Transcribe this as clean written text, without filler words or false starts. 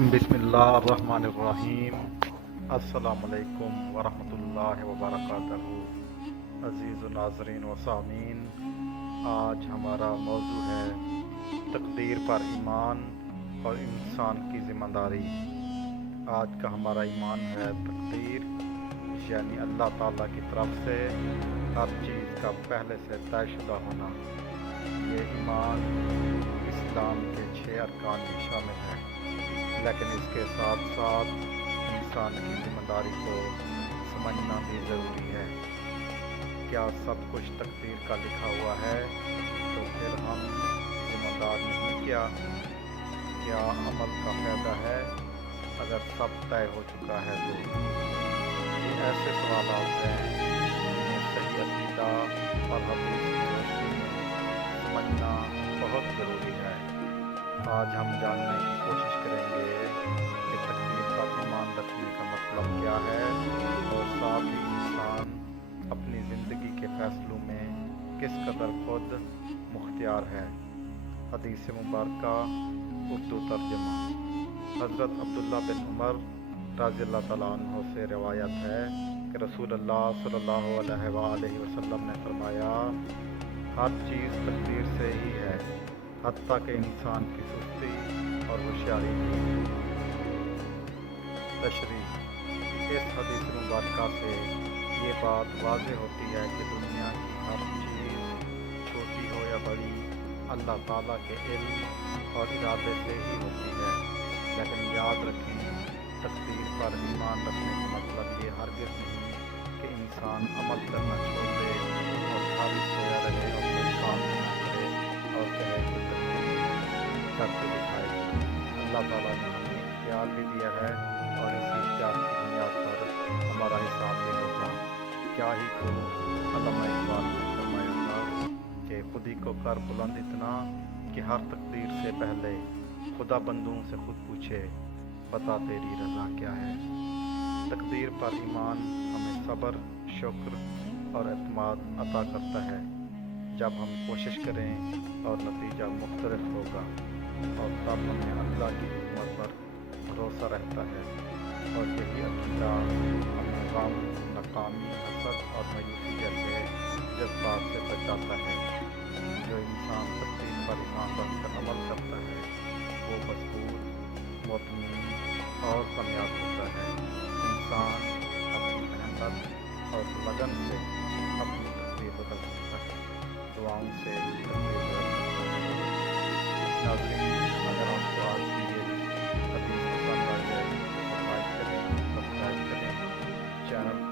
بسم اللہ الرحمن الرحیم۔ السلام علیکم ورحمۃ اللہ وبرکاتہ۔ عزیز و ناظرین و سامعین، آج ہمارا موضوع ہے تقدیر پر ایمان اور انسان کی ذمہ داری۔ آج کا ہمارا ایمان ہے تقدیر، یعنی اللہ تعالیٰ کی طرف سے ہر چیز کا پہلے سے طے شدہ ہونا۔ یہ ایمان اسلام کے 6 ارکان میں شامل ہے، لیکن اس کے ساتھ ساتھ انسان کی ذمہ داری کو سمجھنا بھی ضروری ہے۔ کیا سب کچھ تقدیر کا لکھا ہوا ہے تو پھر ہم ذمہ دار نہیں؟ کیا عمل کا فائدہ ہے اگر سب طے ہو چکا ہے تو؟ یہ ایسے سوالات ہیں جنہیں صحیح عقیدہ اور حدیث کی روشنی میں سمجھنا بہت ضروری ہے۔ آج ہم جاننے کی کوشش کریں گے کہ تقدیر پر ایمان رکھنے کا مطلب کیا ہے، اور ساتھ ہی انسان اپنی زندگی کے فیصلوں میں کس قدر خود مختار ہے۔ حدیث مبارکہ اردو ترجمہ۔ حضرت عبداللہ بن عمر رضی اللہ تعالیٰ عنہ سے روایت ہے کہ رسول اللہ صلی اللہ علیہ وآلہ وسلم نے فرمایا، ہر چیز تقدیر سے ہی ہے، حتیٰ کہ انسان کی سستی اور ہوشیاری بھی۔ تشریح۔ اس حدیث مبارکہ سے یہ بات واضح ہوتی ہے کہ دنیا کی ہر چیز، چھوٹی ہو یا بڑی، اللہ تعالیٰ کے علم اور ارادے سے ہی ہوتی ہے۔ لیکن یاد رکھیں، تقدیر پر ایمان رکھنے کا مطلب یہ ہرگز نہیں کہ انسان عمل کرنا چھوڑ دے اور خالی سویا رہے اور کوئی کام بھی نہ کرے اور کہے کہ تقدیر کر کے دکھائے گی۔ اللہ تعالیٰ نے ہمیں اختیار بھی دیا ہے اور اسی اختیار کی بنیاد پر ہمارا حساب بھی ہوگا۔ کیا ہی خوب علامہ اقبال نے فرمایا تھا کہ خودی کو کر بلند اتنا کہ ہر تقدیر سے پہلے خدا بندوں سے خود پوچھے، بتا تیری رضا کیا ہے۔ تقدیر پر ایمان ہمیں صبر، شکر اور اعتماد عطا کرتا ہے۔ جب ہم کوشش کریں اور نتیجہ مختلف ہوگا، اور تب ہمیں اللہ کی حکمت پر بھروسہ رہتا ہے، اور یہی عقیدہ ہمیں غم، ناکامی، حسد اور مایوسی جیسے جذبات سے بچاتا ہے۔ جو انسان تقدیر پر ایمان رکھ کر عمل کرتا ہے وہ مضبوط، مطمئن اور کامیاب ہوتا ہے۔ انسان اپنی محنت اور لگن سے اپنی تقدیر بدل سکتا ہے، دعاؤں سے تقدیر بدل سکتا ہے۔ ناظرین، اگر آپ کو آج کی یہ حدیث پسند آ جائے تو لائک کریں، سبسکرائب کریں، چینل